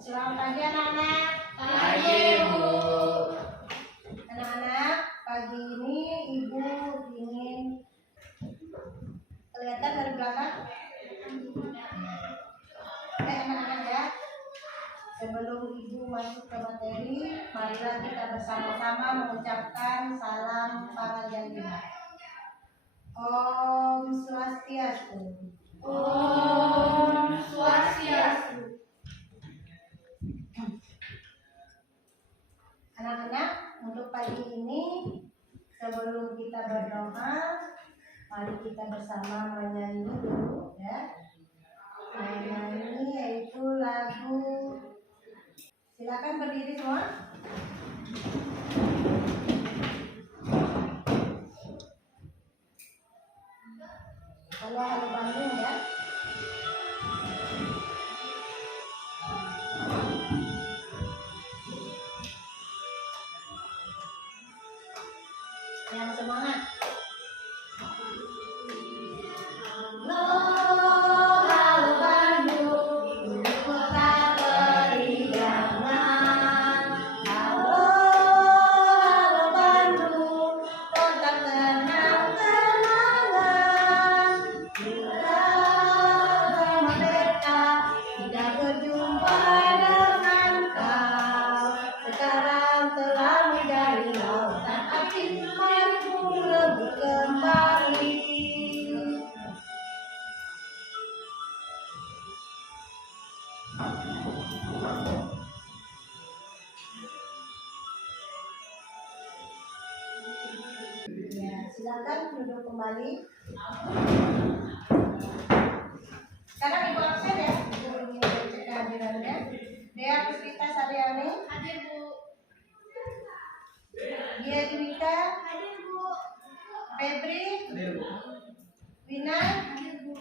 Selamat pagi anak-anak. Pagi, Bu. Anak-anak, pagi ini Ibu ingin kelihatan dari belakang. Anak-anak ya. Sebelum Ibu masuk ke materi, marilah kita bersama-sama mengucapkan salam Parajagina. Om Swastiastu. Om Swastiastu. Anak-anak, untuk pagi ini sebelum kita berdoa, mari kita bersama menyanyi dulu ya. Menyanyi yaitu lagu. Silakan berdiri semua. Halo Bandung ya. Yang semangat. Silakan duduk kembali. Sekarang Ibu absen ya. Ibu ingin cek kehadirannya. Dea Puspita Saryani. Hadir, Bu. Dia Juwita. Hadir, Bu. Febri. Hadir, Bu. Wina. Hadir, Bu.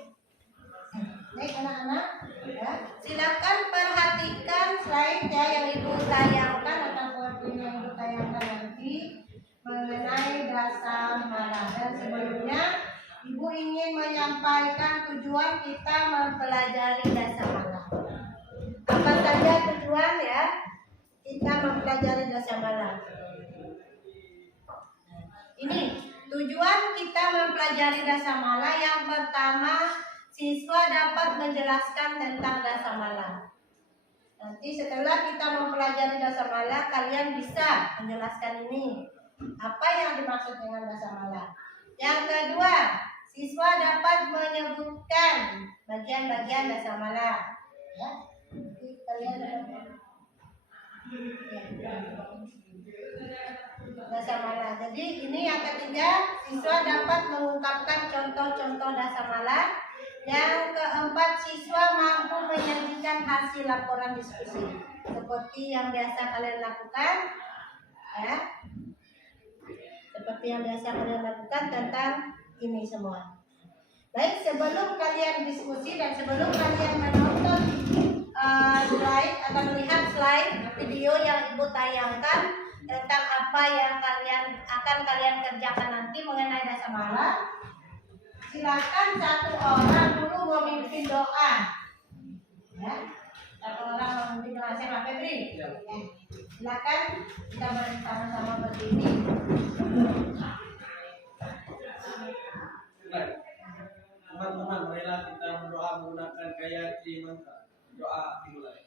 Baik anak-anak ya. Silakan perhatikan slide ya yang Ibu tayangkan atau PowerPoint yang Ibu tayangkan nanti mengenai dasar mala. Dan sebelumnya Ibu ingin menyampaikan tujuan kita mempelajari dasar mala. Apa saja tujuan ya kita mempelajari dasar mala? Ini tujuan kita mempelajari dasar mala. Yang pertama, siswa dapat menjelaskan tentang dasar mala. Nanti setelah kita mempelajari dasar mala, kalian bisa menjelaskan ini. Apa yang dimaksud dengan dasar mala? Yang kedua, siswa dapat menyebutkan bagian-bagian dasar mala. Ya, nanti kalian dasar mala. Jadi ini yang ketiga, siswa dapat mengungkapkan contoh-contoh dasar mala. Yang keempat, siswa mampu menyajikan hasil laporan diskusi seperti yang biasa kalian lakukan ya. Seperti yang biasa kalian lakukan tentang ini semua. Baik, sebelum kalian diskusi dan sebelum kalian menonton slide atau melihat slide video yang Ibu tayangkan tentang apa yang akan kalian kerjakan nanti mengenai dasar mala, silakan satu orang dulu memimpin doa. Ya, satu orang memimpin doa. Siapa? Febri? Ya. Silakan kita bersama-sama berdiri. Teman-teman, marilah kita berdoa menggunakan Gayatri Mantra. Doa dimulai.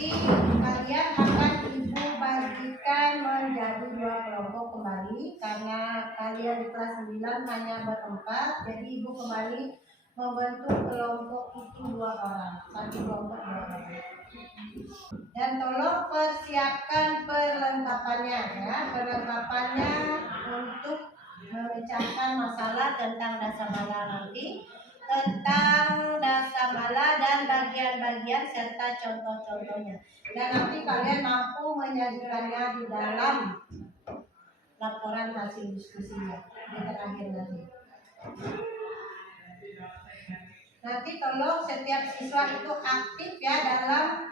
nanti kalian akan ibu bagikan menjadi 2 kelompok kembali karena kalian di kelas 9 hanya berempat, jadi ibu kembali membentuk kelompok itu 2 orang, satu kelompok 2 orang. Dan tolong persiapkan perlengkapannya ya, perlengkapannya untuk memecahkan masalah tentang dasamala nanti, tentang dasamala dan bagian-bagian serta contoh-contohnya. Dan nanti kalian mampu menyajikannya di dalam laporan hasil diskusinya di terakhir nanti. Nanti tolong setiap siswa itu aktif ya dalam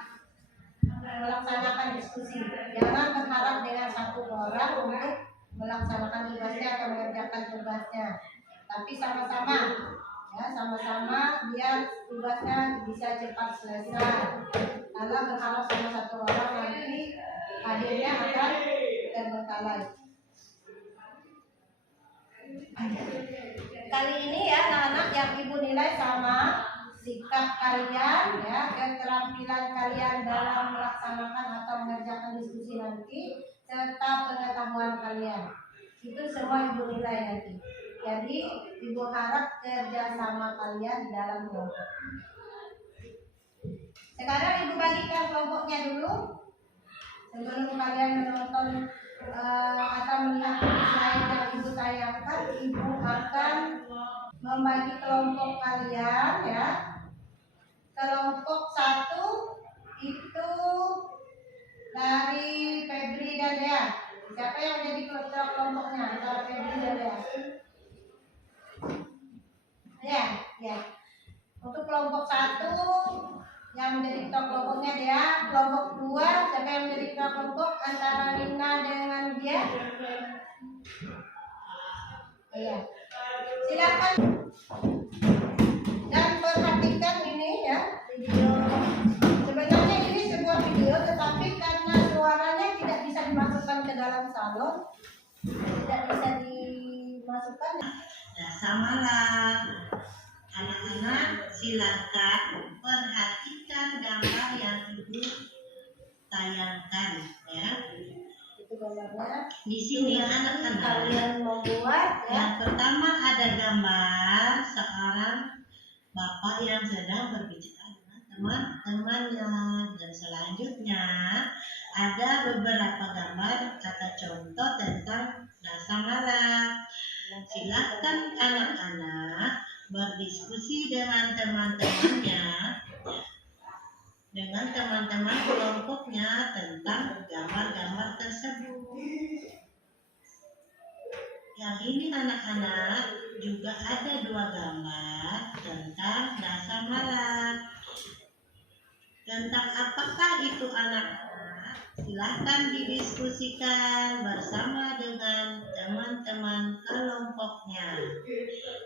melaksanakan diskusi. Jangan berharap dengan satu orang untuk melaksanakan tugasnya atau mengerjakan tugasnya, tapi sama-sama ya, sama-sama biar tugasnya bisa cepat selesai. Kalau berharap sama satu orang nanti akhirnya akan terbengkalai. Kali ini ya anak-anak yang ibu nilai sama sikap kalian ya, keterampilan kalian dalam melaksanakan atau mengerjakan diskusi nanti, serta pengetahuan kalian. Itu semua ibu nilai nanti. Jadi ibu harap kerjasama kalian dalam kelompok. Sekarang ibu bagikan kelompoknya dulu. Sebelum kalian menonton atau melihat slide yang ibu tayangkan, ibu akan membagi kelompok kalian ya. Kelompok 1 itu dari Febri dan Dea. Siapa yang jadi kelompoknya antara Febri dan Dea? Ya. Untuk kelompok 1 yang menjadi ketua kelompoknya Dea. Kelompok 2 siapa yang menjadi ketua kelompok antara Nina dengan dia? Iya. Silakan. Dan perhatikan ini ya, video. Sebenarnya ini sebuah video, tetapi karena suaranya tidak bisa dimasukkan ke dalam salon, tidak bisa dimasukkan. Dasamala, anak-anak silakan perhatikan gambar yang ibu tayangkan ya. Itu gambarnya. Di sini anak-anak kalian membuat ya. Yang pertama ada gambar seorang bapak yang sedang berbicara dengan teman-temannya, dan selanjutnya ada beberapa gambar kata contoh tentang dasamala. Silakan anak-anak berdiskusi dengan teman-temannya, dengan teman-teman kelompoknya tentang gambar-gambar tersebut. Yang ini anak-anak juga ada 2 gambar tentang dasamala. Tentang apakah itu anak-anak? Silahkan didiskusikan bersama dengan teman-teman kelompoknya.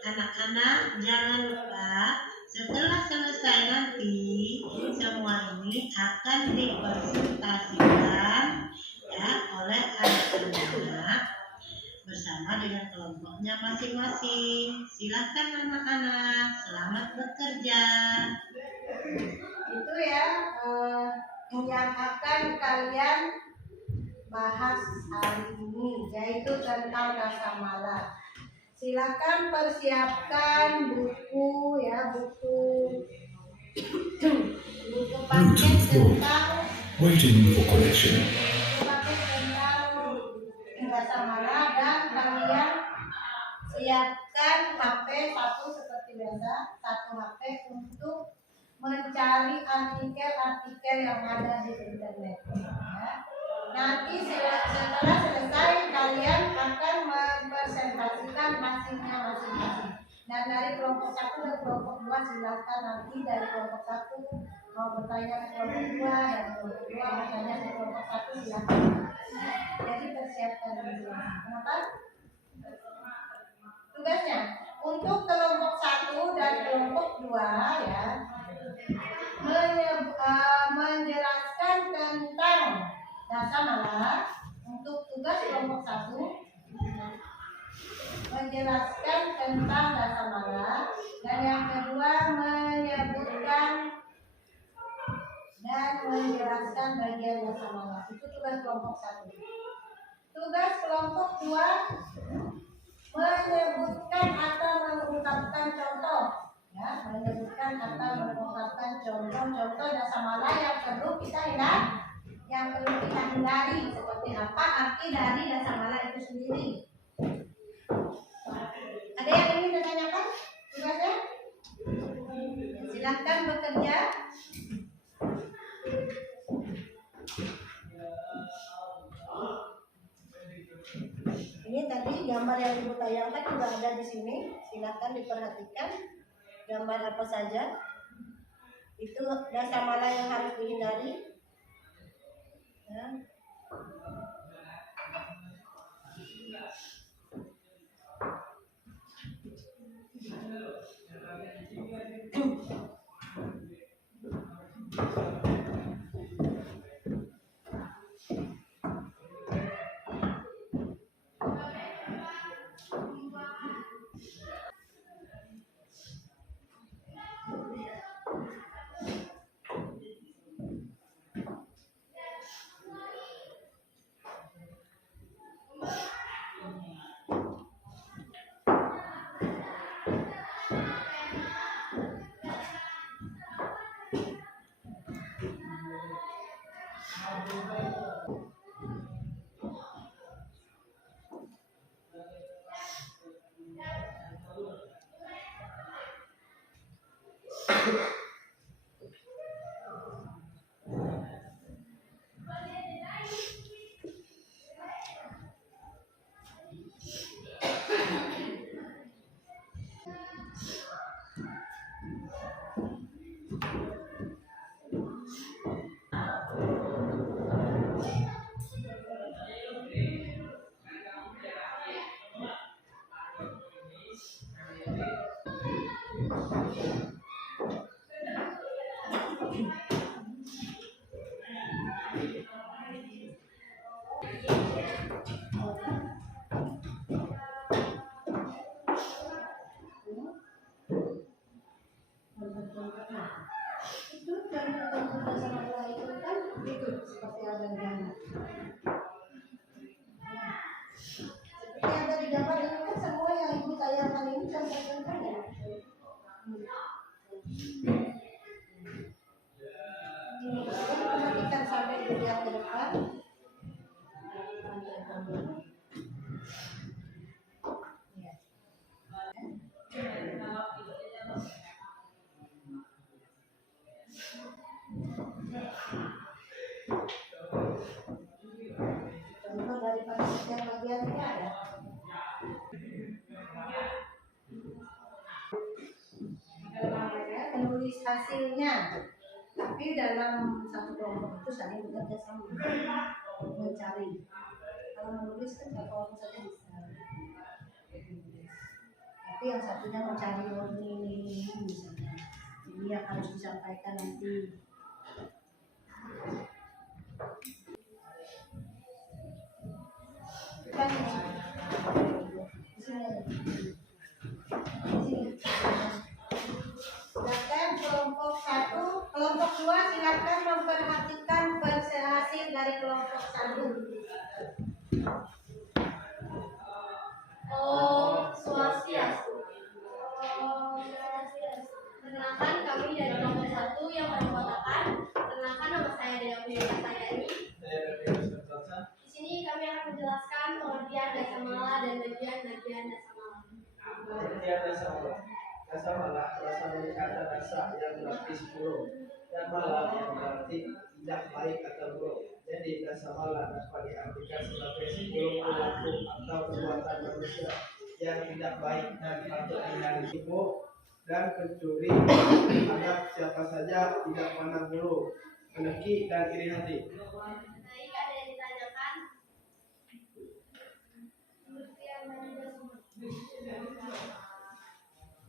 Anak-anak jangan lupa setelah selesai nanti semua ini akan dipresentasikan ya oleh anak-anak bersama dengan kelompoknya masing-masing. Silakan anak-anak, selamat bekerja. Itu ya yang akan kalian bahas hari ini, yaitu tentang dasamala. Silakan persiapkan buku ya, buku paket tentang Waiting for connection. paket tentang dasamala, dan kalian siapkan HP 1 seperti biasa, 1 HP untuk mencari artikel-artikel yang ada di internet ya. Nanti setelah selesai kalian akan mempresentasikan hasilnya masing-masing. Dan dari kelompok 1 dan kelompok 2 silakan nanti dari kelompok 1 mau bertanya ke kelompok 2 dan kelompok 2 bertanya ke kelompok 1 silakan. Jadi persiapkan dulu. Kenapa? Tugasnya untuk kelompok 1 dan kelompok 2 ya, menjelaskan tentang dasamala. Untuk tugas kelompok 1 menjelaskan tentang dasamala, dan yang kedua menyebutkan dan menjelaskan bagian dasa malas. Itu tugas kelompok 1. Tugas kelompok 2 menyebutkan atau mengungkapkan contoh. Ya, menyebutkan atau mengungkapkan contoh-contoh dasa malas yang perlu kita hindari. Seperti apa arti dari dasa malas itu sendiri? Ada yang ingin ditanyakan tugasnya? Silakan bekerja. Ini tadi gambar yang Ibu tayangkan juga ada di sini. Silakan diperhatikan gambar apa saja. Itu dasa malas yang harus dihindari. Ya. Itu contoh-contoh dasa malas itu kan itu seperti ada di gambar. Seperti ada di gambar ini kan semua yang Ibu tayangkan ini contoh-contohnya. Perhatikan sampai dilihat ke depan. Contoh daripada setiap bagian ini ada. Menulis hasilnya, tapi dalam satu kelompok itu saling bekerja sama mencari. Kalau menulis kan satu orang saja bisa, tapi yang satunya mencari ini misalnya, jadi yang harus disampaikan nanti. Kan di sini ada. Silakan kelompok 1, kelompok 2 silakan memperhatikan hasil dari kelompok 1. Om Swastiastu. Perkenalkan kami dari kelompok 1 yang mengatakan, perkenalkan nama saya Dea Priyanka Sayani. Di sini kami akan menjelaskan pengertian dasa malas dan bagian-bagian dasa malas. Pengertian dasa malas. Dasa malas berasal dari kata dasa yang berarti 10 dan malas yang berarti tidak baik atau buruk. Jadi dasa malas dapat diartikan sebagai 10 perilaku atau perbuatan manusia yang tidak baik dan patut dihindari. Tipu dan pencuri, anggap siapa saja, tidak pandang bulu, mendengki dan iri hati. Baik, ada yang ditanyakan?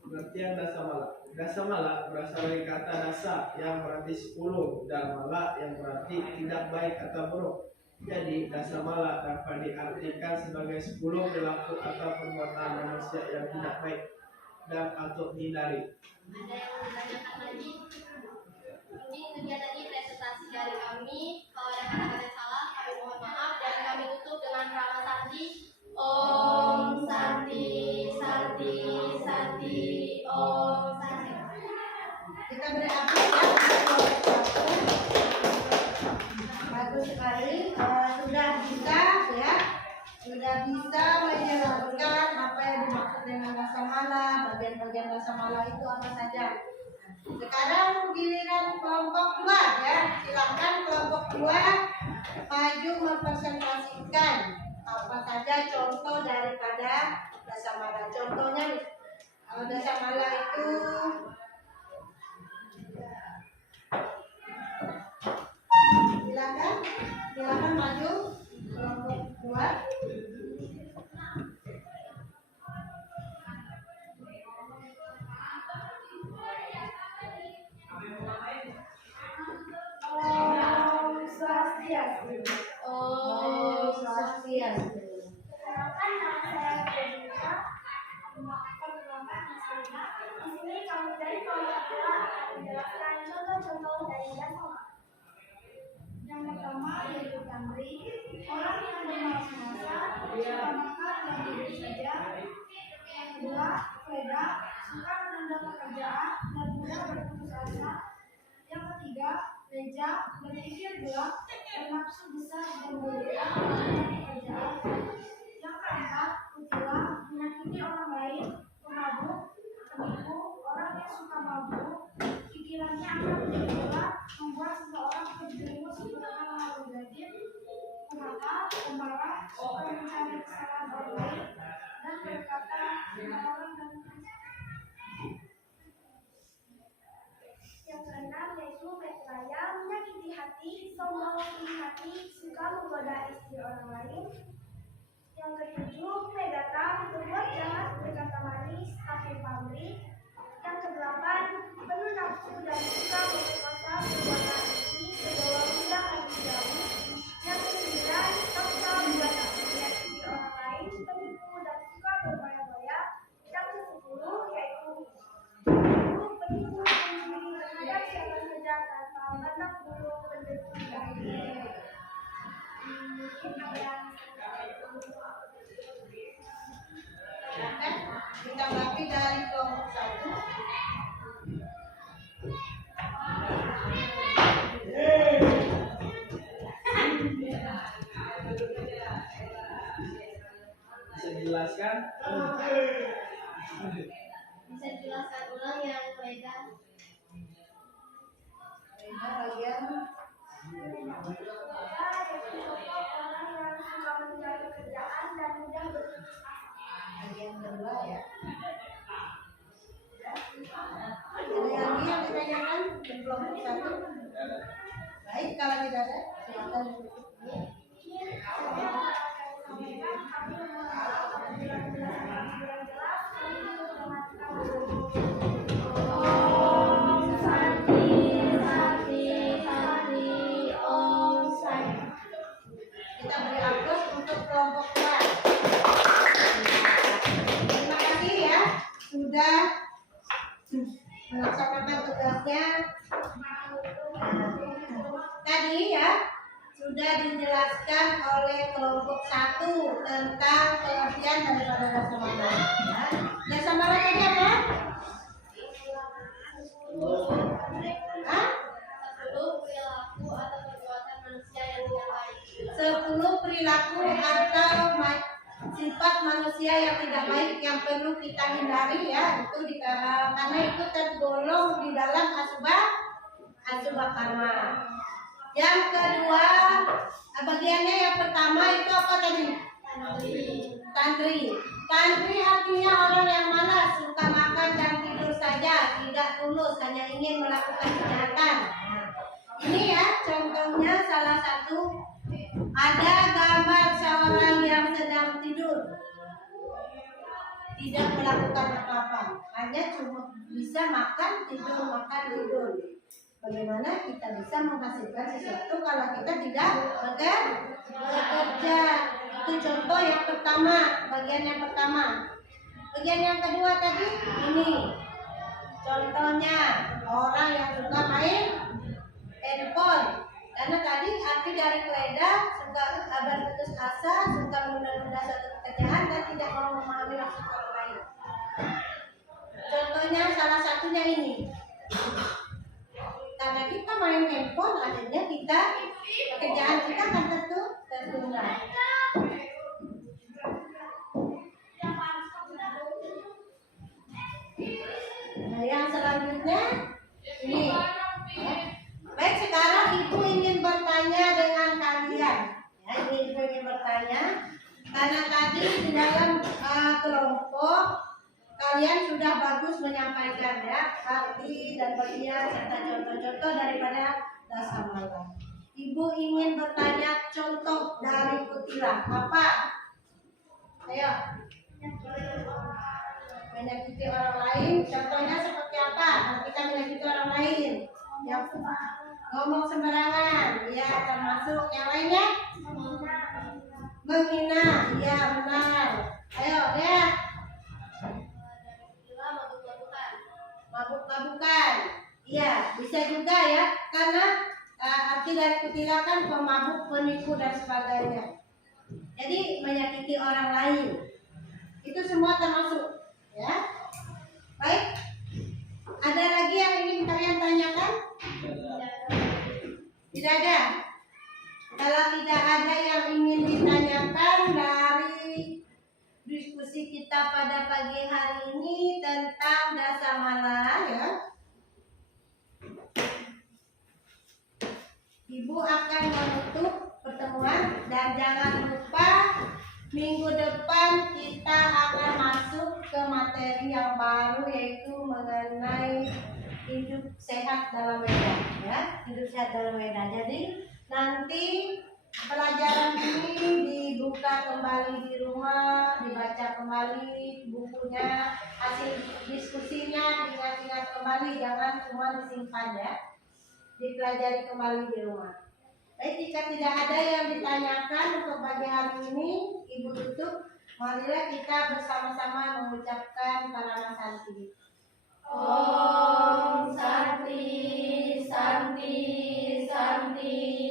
Pengertian dasa malas. Dasa malas berasal dari kata dasa yang berarti 10 dan malas yang berarti tidak baik atau buruk. Jadi dasa malas dapat diartikan sebagai 10 perilaku atau perbuatan manusia yang tidak baik dan patut dihindari. Ada yang ditanyakan lagi? Ini kegiatan ini presentasi dari kami. Kalau ada kata-kata yang salah, kami mohon maaf dan kami tutup dengan Rama Santi. Om Santi, Santi, Santi, Om Santi. Kita beri aplaus ya. Bagus sekali. Sudah bisa ya. Sudah bisa menjelaskan apa yang dimaksud dengan rasa malah, bagian-bagian rasa malah itu apa saja. Sekarang giliran kelompok 2 ya. Silakan kelompok 2 maju mempresentasikan apa saja contoh daripada rasa malah. Contohnya nih, kalau rasa malah itu silakan maju kelompok 2. Om Swastiastu. Oh, Swastiastu. Perkenalkan, nama saya Fredrika. Perkenalkan, nama saya. Di sini kami dari kelompok 2 akan menjelaskan contoh-contoh dari rasa malah. Yang pertama yaitu Tamri, orang yang bermalas-malasan, suka makan dan tidur saja. Yang kedua, Freda, suka menunda pekerjaan dan mudah berputus asa. Yang ketiga, Reja, berpikir gelap dan nafsu besar dan berlebihan dalam pekerjaan. Yang keempat, Kutila, menyakiti orang lain, pemabuk, penipu, orang yang suka mabuk, pikirannya akan menjadi gelap, membuat seseorang terjerumus ke dalam hal negatif, pemarah, suka mencari kesalahan orang lain, dan berkata orang dan yang keenam yaitu Petraya, menyakiti hati, sombong tinggi hati, suka menggoda istri orang lain. Yang ketujuh, Medata, berbuat jahat berkata manis tapi pamrih. Yang kedelapan, penuh nafsu dan suka memperkosa perbuatan ini membawa pulang lagi jauh. Yang kesembilan, Toksa berkata menyakiti orang lain, penipu dan suka berboya-boya. Yang ke-10 yaitu penipu mencuri terhadap siapa saja tanpa pandang bulu pendekung baik. Ditanggapi dari kelompok 1. Bisa dijelaskan? Bisa dijelaskan ulang yang Freda. Bagian Orang yang suka mencari kerjaan dan mudah berputus asa. bagian kedua ya. Ada lagi yang ditanyakan ke kelompok 1? Baik, kalau tidak ada, silakan ditutup. Om Santi, Santi, Santi, Om Santi. Kita beri aplaus untuk kelompok 2. Terima kasih ya sudah melaksanakan tugasnya. Tadi ya sudah dijelaskan oleh kelompok 1 tentang pengertian daripada rasa malah. Ya. Rasa malah tadi apa? Hah? 10 perilaku atau sifat manusia yang tidak baik yang perlu kita hindari ya. Itu karena itu tergolong di dalam asubah karma. Yang kedua, bagiannya yang pertama itu apa tadi? Tantri. Tantri artinya orang yang malas, suka makan dan tidur saja, tidak tulus, hanya ingin melakukan kejahatan. Nah, ini ya contohnya salah satu, ada gambar seorang yang sedang tidur, tidak melakukan apa-apa, hanya cuma bisa makan tidur. Bagaimana kita bisa menghasilkan sesuatu kalau kita tidak bekerja? Itu contoh yang pertama, bagian yang pertama. Bagian yang kedua tadi ini contohnya orang yang suka main handphone, Karena tadi arti dari geledah suka berputus asa, suka menunda-nunda suatu pekerjaan dan tidak mau memahami maksud orang lain. Contohnya salah satunya ini. Karena kita main handphone, akhirnya kita pekerjaan kita akan tertunda. Nah, yang selanjutnya ini. Baik, sekarang ibu ingin bertanya dengan kalian. Ya, ini ibu ingin bertanya karena tadi di dalam kelompok kalian sudah bagus menyampaikan ya arti dan bagian serta contoh-contoh daripada dasamala. Ibu ingin bertanya contoh dari kutilah apa? Ayo. Menyakiti orang lain, contohnya seperti apa? Kalau kita menyakiti orang lain, yang ngomong sembarangan, ya termasuk yang lainnya menghina, ya benar. Ayo ya. Mabuk-mabukan, iya bisa juga ya, karena arti dari kutilah kan pemabuk, penipu dan sebagainya. Jadi menyakiti orang lain itu semua termasuk, ya. Baik, ada lagi yang ingin kalian tanyakan? Tidak ada. Kalau tidak ada yang ingin ditanyakan dari diskusi kita pada pagi hari ini tentang dasamala, ya. Ibu akan menutup pertemuan dan jangan lupa minggu depan kita akan masuk ke materi yang baru yaitu mengenai hidup sehat dalam Weda, ya, hidup sehat dalam Weda. Jadi nanti pelajaran ini dibuka kembali di rumah, dibaca kembali bukunya, hasil diskusinya diingat-ingat kembali, jangan cuma disimpan ya, dipelajari kembali di rumah. Baik, jika tidak ada yang ditanyakan untuk pagi hari ini, Ibu tutup. Marilah kita bersama-sama mengucapkan Parama Santi. Om Santi, Santi, Santi.